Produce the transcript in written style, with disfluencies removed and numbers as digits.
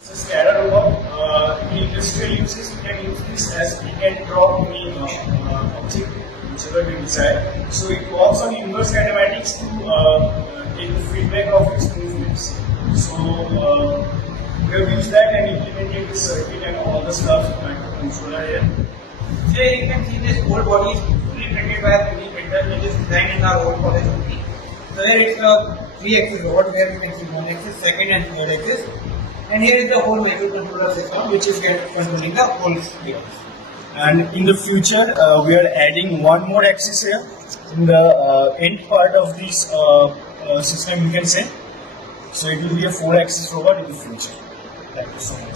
SCARA robot, in industrial uses, we can use this as we can drop any object whichever we desire. So it works on inverse kinematics to take the feedback of its movements. So we have used that and implemented the circuit and all the stuff in the controller here. Here you can see this whole body is fully printed by a 3D printer. It is designed in our own college only. So here it's a 3-axis robot where you can see 1 axis, second and third axis. And here is the whole microcontroller system which is controlling the whole vehicle. And in the future, we are adding one more axis here in the end part of this system, you can say. So it will be a 4-axis robot in the future. Thank you so much.